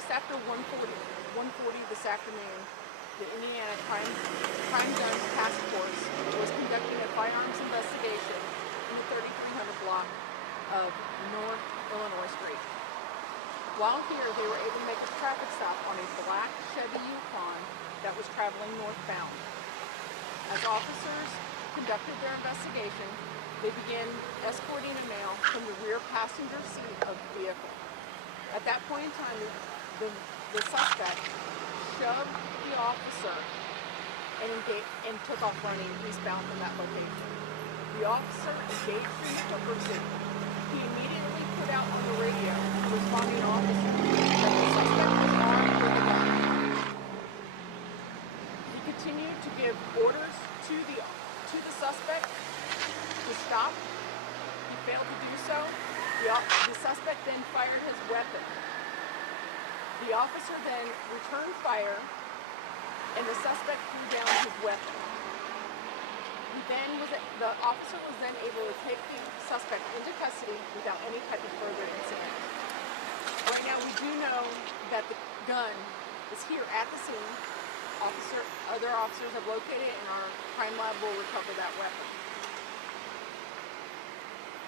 just after 1:40 this afternoon, the Indiana Crime Guns Task Force was conducting a firearms investigation in the 3300 block of North Illinois Street. While here, they were able to make a traffic stop on a black Chevy Yukon that was traveling northbound. As officers conducted their investigation, they began escorting a male from the rear passenger seat of the vehicle. At that point in time, the suspect shoved the officer and took off running eastbound from that location. The officer engaged in the foot pursuit. He immediately put out on the radio to responding officer that the suspect was armed with a gun. He continued to give orders to the suspect to stop. He failed to do so. The suspect then fired his weapon. The officer then returned fire, and the suspect threw down his weapon. The officer was then able to take the suspect into custody without any type of further incident. Right now, we do know that the gun is here at the scene. Other officers have located it, and our crime lab will recover that weapon.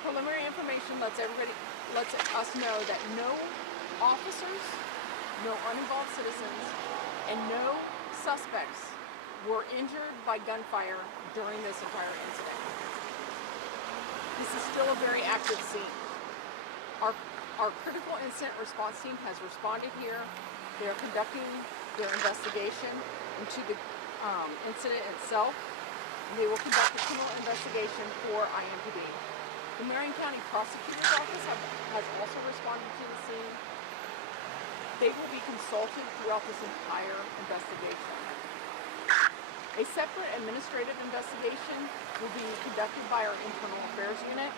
Preliminary information lets us know that no officers, no uninvolved citizens, and no suspects were injured by gunfire during this entire incident. This is still a very active scene. Our critical incident response team has responded here. They are conducting their investigation into the incident itself. They will conduct a criminal investigation for IMPD. The Marion County Prosecutor's Office has also responded to the scene. They will be consulted throughout this entire investigation. A separate administrative investigation will be conducted by our Internal Affairs Unit.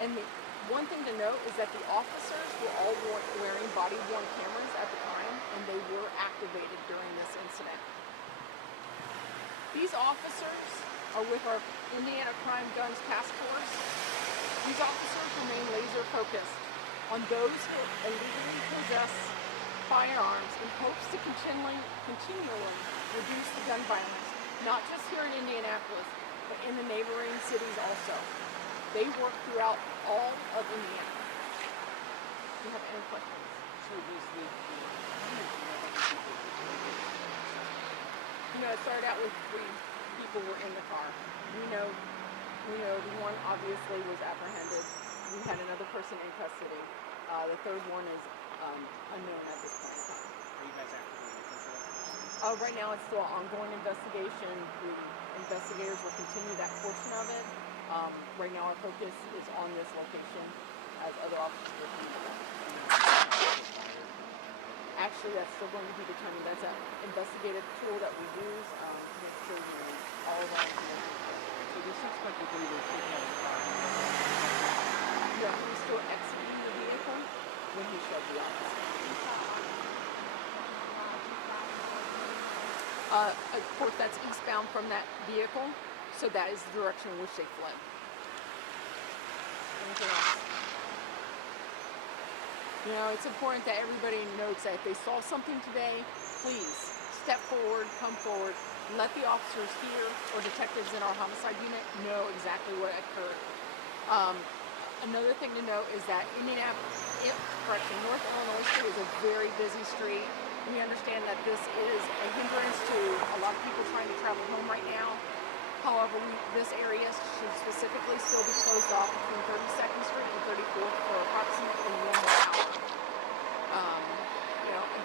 And the one thing to note is that the officers were all wearing body-worn cameras at the time, and they were activated during this incident. These officers are with our Indiana Crime Guns Task Force. These officers remain laser focused on those who illegally possess firearms in hopes to continually reduce the gun violence, not just here in Indianapolis, but in the neighboring cities also. They work throughout all of Indiana. Do you have any questions? So it started out with 3 people were in the car. We know the one obviously was apprehended. We had another person in custody. The third one is unknown at this point in time. Are you guys actively looking for that? Right now it's still an ongoing investigation. The investigators will continue that portion of it. Right now our focus is on this location as other officers will continue that. Actually, that's still going to be determined. That's an investigative tool that we use to make sure we know all of our information. So this suspect was able to take out the car. Yeah, he was still exiting the vehicle when he shoved the officer. Of course, that's eastbound from that vehicle, so that is the direction in which they fled. Anything else? It's important that everybody notes that if they saw something today, please step forward, come forward, let the officers here or detectives in our homicide unit know exactly what occurred. Another thing to note is that North Illinois Street is a very busy street. We understand that this is a hindrance to a lot of people trying to travel home right now. However, this area should specifically still be closed off between 32nd Street and 34th for approximately 1 more hour.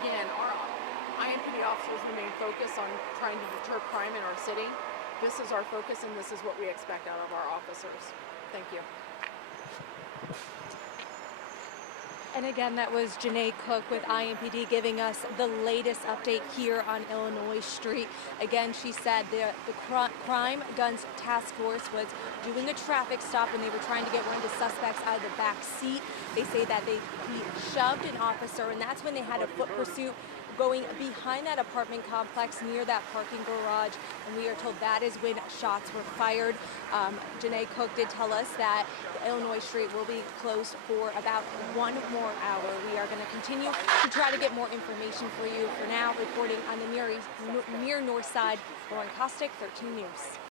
Again, our IMPD officers remain focused on trying to deter crime in our city. This is our focus, and this is what we expect out of our officers. Thank you. And again, that was Janae Cook with IMPD giving us the latest update here on Illinois Street. Again, she said the Crime Guns Task Force was doing a traffic stop when they were trying to get one of the suspects out of the back seat. They say that he shoved an officer, and that's when they had a foot pursuit going behind that apartment complex near that parking garage, and we are told that is when shots were fired. Janae Cook did tell us that Illinois Street will be closed for about 1 more more hour. We are going to continue to try to get more information for you. For now, reporting on the Mir North Side, Lauren Kostick, 13 News.